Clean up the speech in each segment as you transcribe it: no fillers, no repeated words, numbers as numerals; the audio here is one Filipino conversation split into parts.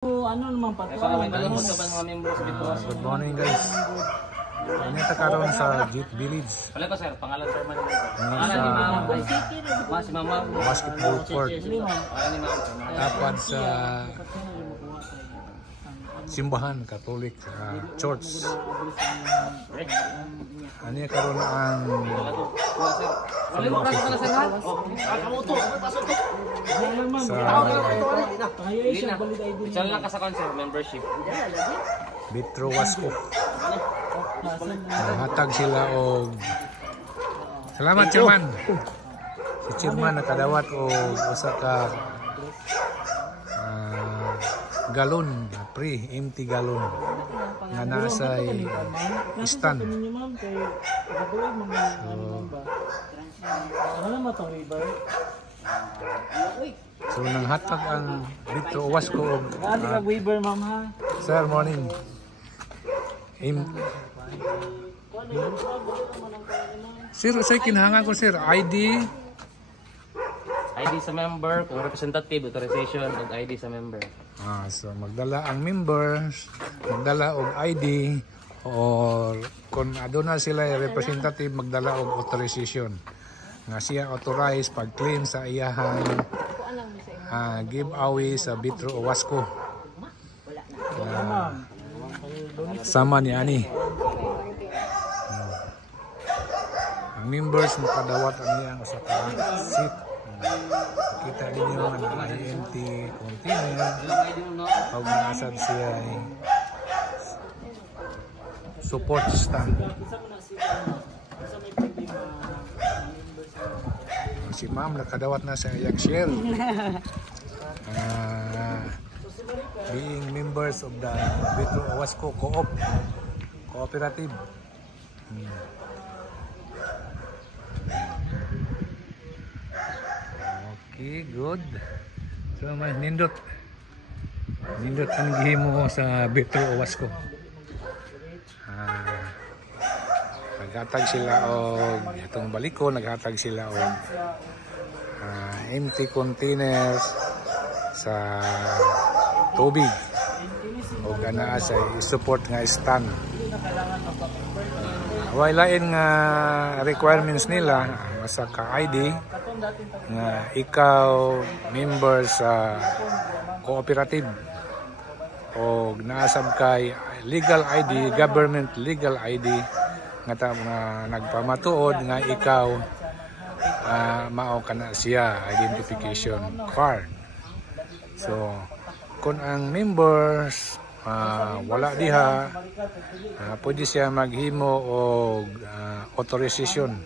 Ano naman pa? Good morning guys. Nandito karon sa Jeep Village. Wala ko sir, pangalan sir man. Pangalan ni Ma'am. Si Mama. Basketball court. Pangalan ni Ma'am. Tapad sa simbahan Catholic Church. Ano karon ang sa lang ka sa concert membership. Bitro Wasko. Hatag sila og salamat chairman. Si chairman nakadawat og usa ka galon, empty galon nga nasa stand. So nang hatag ang Bitro Wasko og Weaver ma'am ha. Sir, morning. Sir, sa kinahanglan ko sir, ID sa member, kung representative, authorization, at ID sa member. So magdala ang members, magdala og ID, or kung aduna sila representative, magdala og authorization nga siya authorize pag-claim sa iyahang giveaway sa Bitro Wasko. Sama ni Ani. Ang members makadawat ang iyang sa seat. Kita ninyo ang empty container. Pag nasad siya ay support stand. Si ma'am nakadawat na sa iyang share. Being members of the Bitro Wasko Cooperative. Okay, good. So mas nindot ang gihimo sa Bitro Wasko. Naghatag sila og itong baliko, naghatag sila og empty containers sa tubig o gana sa support nga stand. Walain nga requirements nila sa ka ID nga ikaw member sa cooperative o naasab kay legal ID, government legal ID nga nagpamatuod nga ikaw mao kana siya identification card. So kung ang members wala diha, pwede siya maghimo og authorization.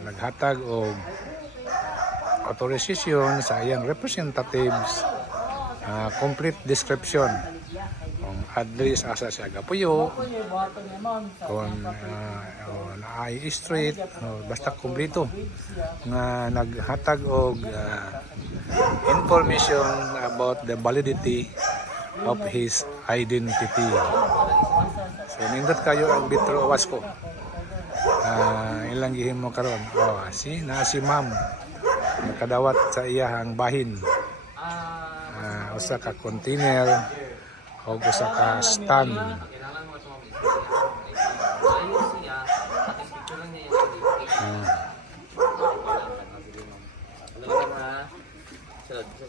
Naghatag og authorization sa iyang representatives, complete description, address asa siya gapuyo, kung naay street, basta kumpleto nga naghatag og information about the validity of his identity. So nindot kayo ang Bitro Wasko. Ilang gihimo karon. Si ma'am nakadawat sa iyahang bahin. Usa ka container o usa ka stand.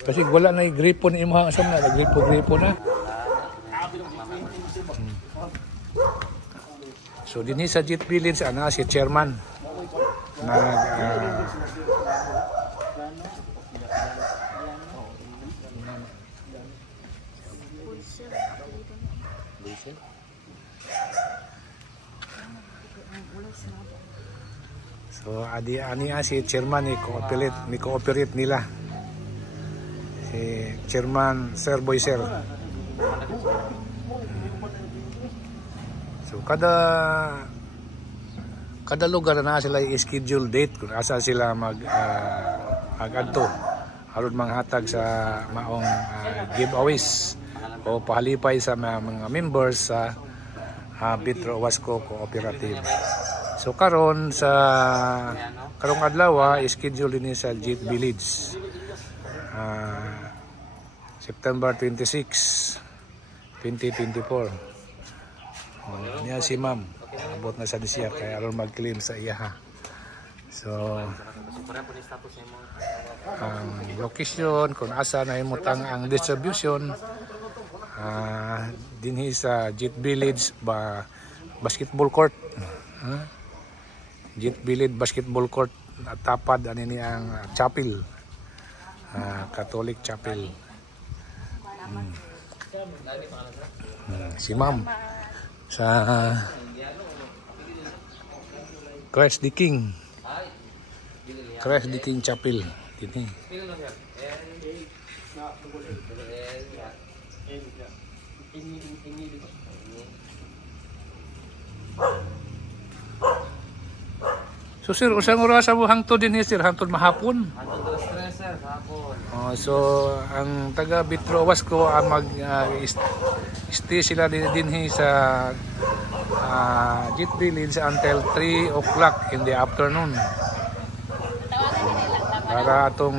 Kasi wala na gripo ni imong asam na gripo na. So dinhi sa Jeep Village ana si chairman So ani si chairman ni cooperate nila. Si chairman Sir Boy Sir. So kada lugar na sila i-schedule date kung asa sila agadto aron manghatag sa maong giveaways o pahalipay sa mga members sa Bitro Wasko Cooperative. So karon sa karong adlaw i-schedule ni sa Jeep Village. Si September 26, 2024. Niya si ma'am. Abot na sa siya kaya aron mag-claim sa iya ha. So, ang location kung asa na himutang ang distribution dinhi sa Jet Village basketball court. Jet Village basketball court at tapad ani ni ang chapel. Catholic chapel. Si ma'am sa Christ the King Chapel dito. So sir, usang oras mo hangtod din sir, hangtod mahapon. Sir, hapon. So ang taga Bitrowas ko mag stay sila din sa Jet Village until 3 o'clock in the afternoon. Para atong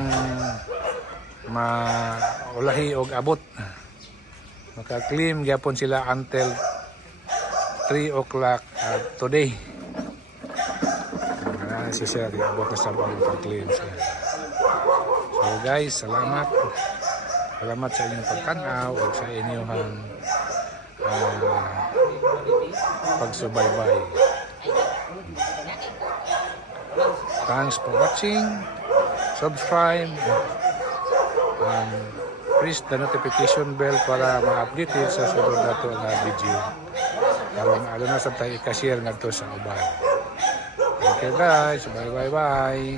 maulahi og abot. Maka-claim gyapon sila until 3 o'clock today. Si sir, abot na sa pag-claim siya. So guys, salamat. Salamat sa inyong pagtanaw o sa inyong pagsubaybay. Thanks for watching. Subscribe and press the notification bell para ma-update sa sunod nato nga video. Karon ano na sa tayo i-share ngadto sa uban. Okay guys, bye.